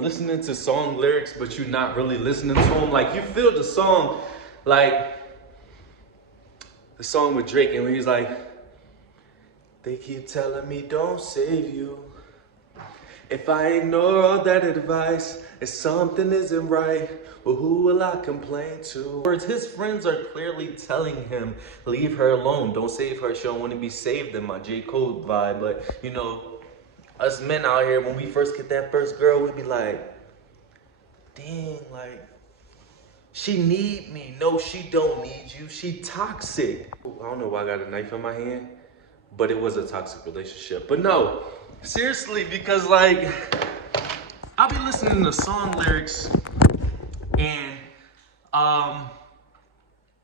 listening to song lyrics, but you're not really listening to them. Like, you feel the song, like the song with Drake, and when he's like, they keep telling me don't save you. If I ignore all that advice, if something isn't right, well, who will I complain to? His friends are clearly telling him, leave her alone, don't save her, she don't want to be saved, in my J. Cole vibe. But, you know, us men out here, when we first get that first girl, we be like, dang, like, she need me. No, she don't need you. She toxic. I don't know why I got a knife in my hand, but it was a toxic relationship. But no, seriously, because like, I'll be listening to song lyrics and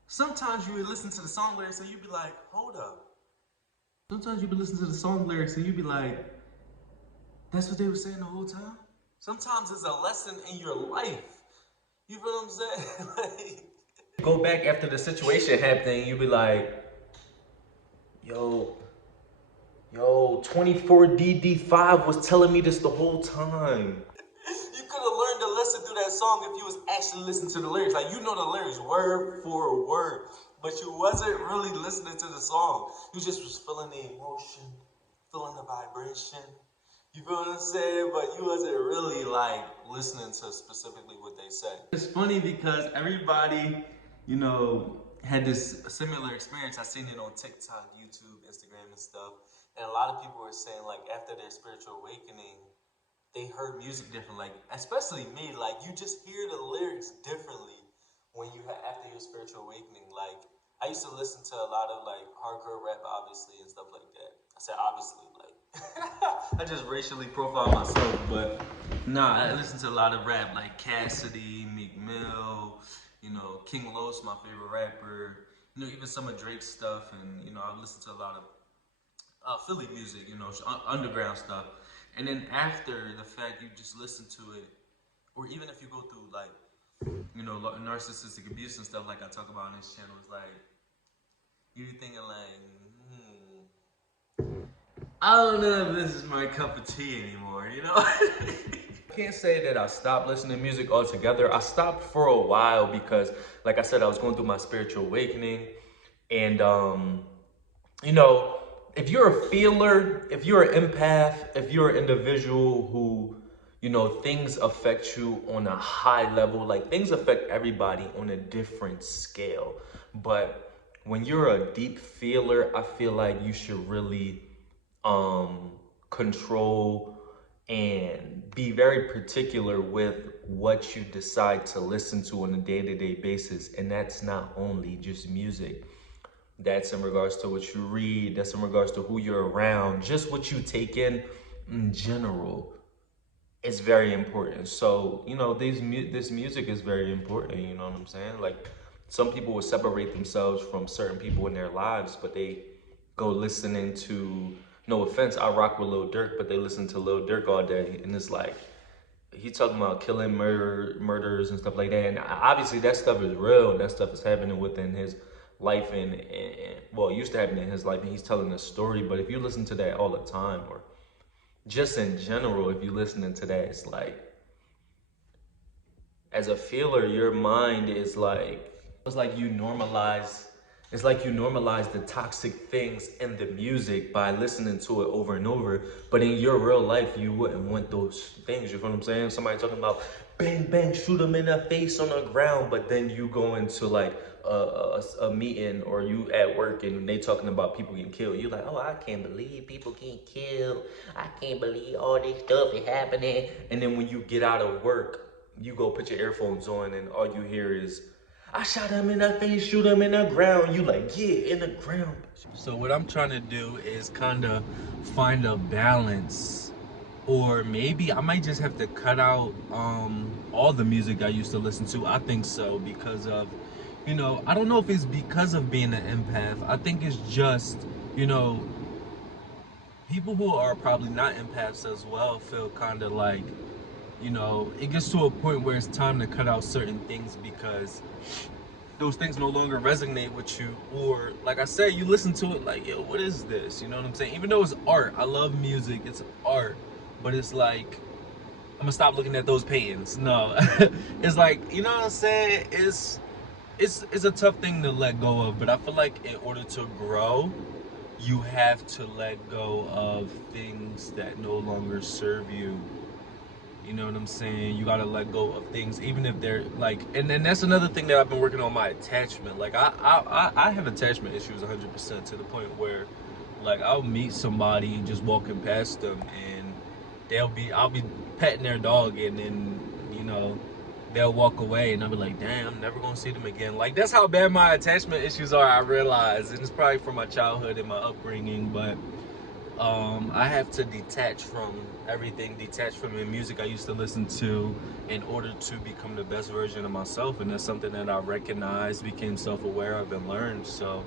sometimes you would listen to the song lyrics and you'd be like, hold up. Sometimes you'd be listening to the song lyrics and you'd be like, that's what they were saying the whole time? Sometimes it's a lesson in your life. You feel what I'm saying? Like, go back after the situation happened, you be like, yo, 24DD5 was telling me this the whole time. You could have learned a lesson through that song if you was actually listening to the lyrics. Like, you know the lyrics word for word, but you wasn't really listening to the song. You just was feeling the emotion, feeling the vibration. You feel what I'm saying? But you wasn't really like listening to specifically what they said. It's funny because everybody, you know, had this similar experience. I seen it on TikTok, YouTube, Instagram, and stuff. And a lot of people were saying, like, after their spiritual awakening, they heard music different. Like, especially me, like, you just hear the lyrics differently when you after your spiritual awakening. Like, I used to listen to a lot of like hardcore rap, obviously, and stuff like that. I said obviously, like. I just racially profile myself, but nah, I listen to a lot of rap, like Cassidy, Meek Mill, you know, King Los, my favorite rapper, you know, even some of Drake's stuff, and, you know, I've listened to a lot of Philly music, you know, underground stuff. And then after the fact, you just listen to it, or even if you go through, like, you know, narcissistic abuse and stuff like I talk about on this channel, it's like, you're thinking like, I don't know if this is my cup of tea anymore, you know? I can't say that I stopped listening to music altogether. I stopped for a while because, like I said, I was going through my spiritual awakening. And, you know, if you're a feeler, if you're an empath, if you're an individual who, you know, things affect you on a high level, like things affect everybody on a different scale. But when you're a deep feeler, I feel like you should really control and be very particular with what you decide to listen to on a day-to-day basis. And that's not only just music. That's in regards to what you read. That's in regards to who you're around. Just what you take in general is very important. So, you know, this music is very important, you know what I'm saying? Like, some people will separate themselves from certain people in their lives, but they go listening to, no offense, I rock with Lil Durk, but they listen to Lil Durk all day, and it's like, he talking about killing murders and stuff like that, and obviously that stuff is real, and that stuff is happening within his life, and well, it used to happen in his life, and he's telling a story. But if you listen to that all the time, or just in general, if you listening to that, it's like, as a feeler, your mind is like, it's like you normalize the toxic things in the music by listening to it over and over. But in your real life, you wouldn't want those things. You feel what I'm saying? Somebody talking about bang, bang, shoot them in the face on the ground. But then you go into like a meeting, or you at work and they talking about people getting killed. You're like, oh, I can't believe people getting killed. I can't believe all this stuff is happening. And then when you get out of work, you go put your earphones on and all you hear is, I shot him in the face, shoot him in the ground. You like, yeah, in the ground. So what I'm trying to do is kind of find a balance, or maybe I might just have to cut out all the music I used to listen to. I think so, because of, you know, I don't know if it's because of being an empath. I think it's just, you know, people who are probably not empaths as well feel kind of like, you know, it gets to a point where it's time to cut out certain things because those things no longer resonate with you. Or, like I said, you listen to it like, yo, what is this? You know what I'm saying? Even though it's art, I love music, it's art, but it's like, I'm gonna stop looking at those paintings. No, it's like, you know what I'm saying. It's a tough thing to let go of, but I feel like in order to grow, you have to let go of things that no longer serve you. You know what I'm saying? You gotta let go of things, even if they're like, and then that's another thing that I've been working on, my attachment. Like I have attachment issues 100% to the point where, like, I'll meet somebody just walking past them, and I'll be petting their dog, and then you know, they'll walk away, and I'll be like, damn, I'm never gonna see them again. Like that's how bad my attachment issues are. I realize, and it's probably from my childhood and my upbringing, but I have to detach from everything, detach from the music I used to listen to in order to become the best version of myself. And that's something that I recognized, became self-aware of, and learned. So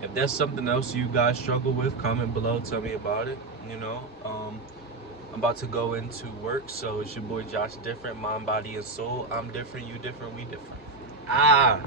if there's something else you guys struggle with, comment below, tell me about it. You know, I'm about to go into work, so it's your boy Josh Different, mind, body, and soul. I'm different, you different, we different. Ah.